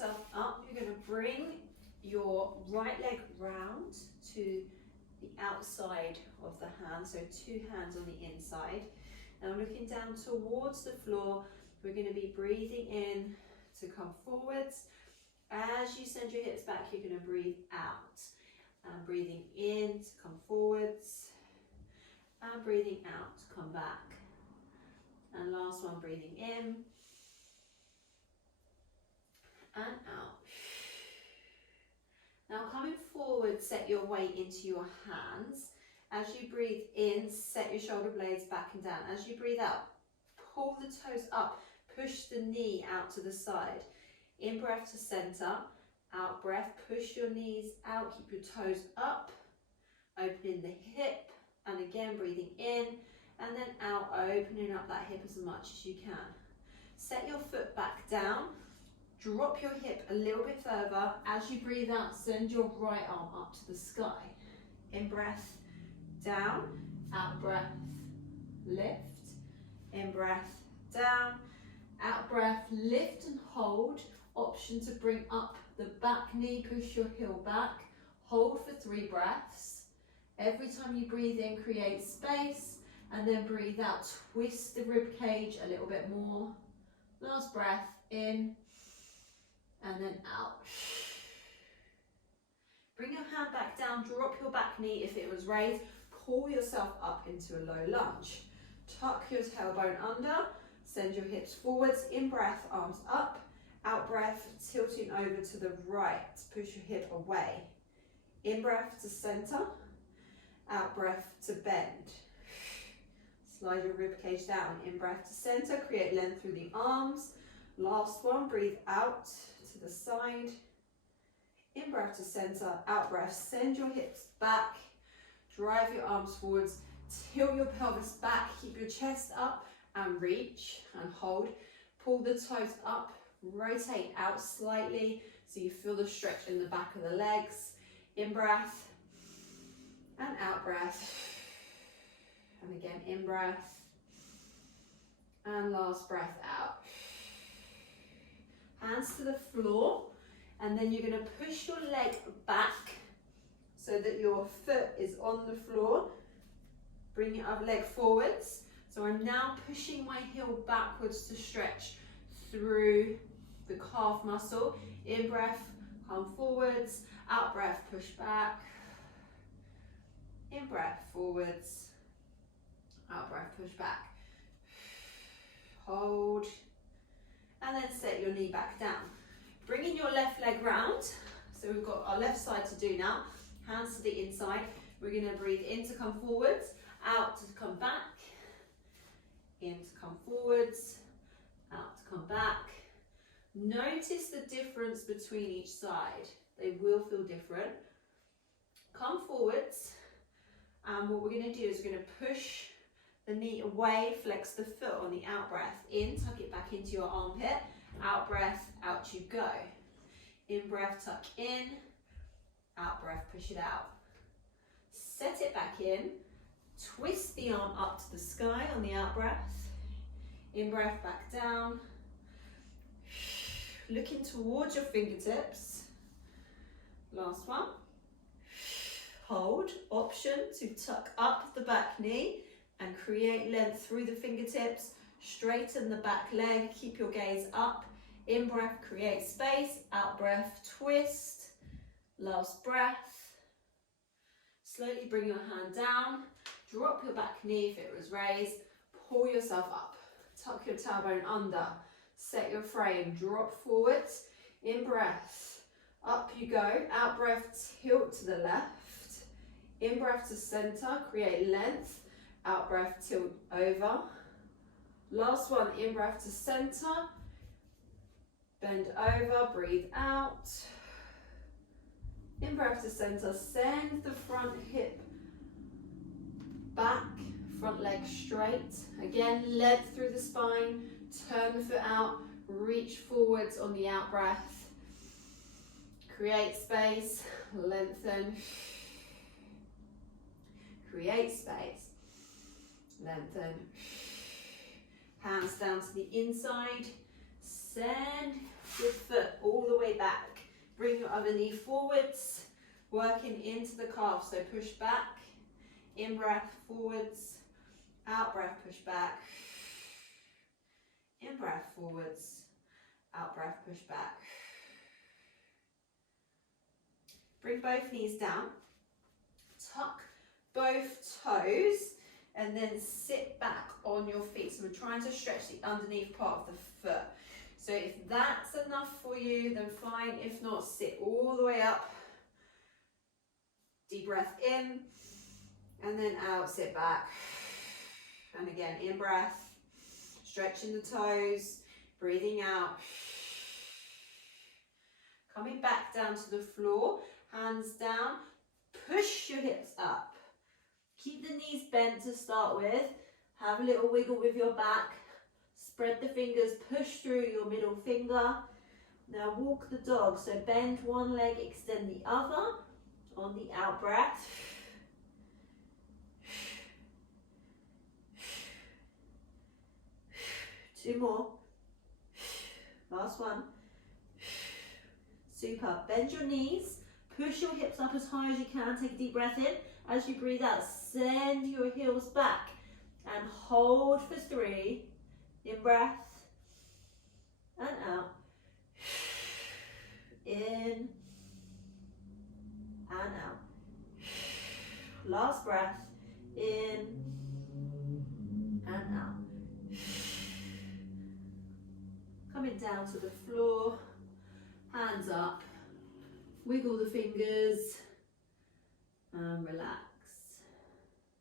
yourself up. You're going to bring your right leg round to the outside of the hand, so 2 hands on the inside. Now looking down towards the floor, we're going to be breathing in to come forwards. As you send your hips back, you're going to breathe out. And breathing in to come forwards. And breathing out to come back. And last one, breathing in. And out. Now coming forward, set your weight into your hands. As you breathe in, set your shoulder blades back and down. As you breathe out, pull the toes up, push the knee out to the side. In breath to center, out breath, push your knees out, keep your toes up, opening the hip, and again breathing in, and then out, opening up that hip as much as you can. Set your foot back down, drop your hip a little bit further. As you breathe out, send your right arm up to the sky. In breath, down, out breath, lift. In breath, down, out breath, lift and hold. Option to bring up the back knee, push your heel back, hold for 3 breaths. Every time you breathe in, create space, and then breathe out, twist the rib cage a little bit more. Last breath, in, and then out. Bring your hand back down, drop your back knee if it was raised, pull yourself up into a low lunge. Tuck your tailbone under, send your hips forwards, in breath, arms up. Out breath, tilting over to the right, push your hip away. In breath to center, out breath to bend. Slide your rib cage down. In breath to center, create length through the arms. Last one, breathe out to the side. In breath to center, out breath, send your hips back, drive your arms forwards, tilt your pelvis back, keep your chest up and reach and hold. Pull the toes up. Rotate out slightly so you feel the stretch in the back of the legs. In breath and out breath. And again, in breath and last breath out. Hands to the floor, and then you're going to push your leg back so that your foot is on the floor. Bring your other leg forwards. So I'm now pushing my heel backwards to stretch through the calf muscle. In breath, come forwards. Out breath, push back. In breath, forwards. Out breath, push back. Hold. And then set your knee back down. Bringing your left leg round. So we've got our left side to do now. Hands to the inside. We're going to breathe in to come forwards. Out to come back. In to come forwards. Out to come back. Notice the difference between each side. They will feel different. Come forwards, and what we're going to do is we're going to push the knee away, flex the foot on the out breath. In, tuck it back into your armpit. Out breath, out you go. In breath, tuck in. Out breath, push it out. Set it back in. Twist the arm up to the sky on the out breath. In breath, back down. Looking towards your fingertips. Last one. Hold. Option to tuck up the back knee and create length through the fingertips. Straighten the back leg. Keep your gaze up. In breath, create space. Out breath, twist. Last breath. Slowly bring your hand down. Drop your back knee if it was raised. Pull yourself up. Tuck your tailbone under. Set your frame, drop forwards. In breath, up you go. Out breath, tilt to the left. In breath to center, create length. Out breath, tilt over. Last one, in breath to center. Bend over, breathe out. In breath to center, send the front hip back, front leg straight. Again, length through the spine. Turn the foot out, reach forwards on the out breath. Create space, lengthen. Create space, lengthen. Hands down to the inside. Send your foot all the way back. Bring your other knee forwards, working into the calf. So push back, in breath, forwards, out breath, push back, in breath, forwards, out breath, push back. Bring both knees down, tuck both toes, and then sit back on your feet. So we're trying to stretch the underneath part of the foot. So if that's enough for you, then fine. If not, sit all the way up. Deep breath in, and then out, sit back. And again, in breath, stretching the toes, breathing out. Coming back down to the floor, hands down, push your hips up. Keep the knees bent to start with. Have a little wiggle with your back. Spread the fingers, push through your middle finger. Now walk the dog. So bend one leg, extend the other on the out breath. Two more. Last one. Super. Bend your knees. Push your hips up as high as you can. Take a deep breath in. As you breathe out, send your heels back and hold for 3. In breath and out. In and out. Last breath. In and out. Coming down to the floor. Hands up. Wiggle the fingers and relax.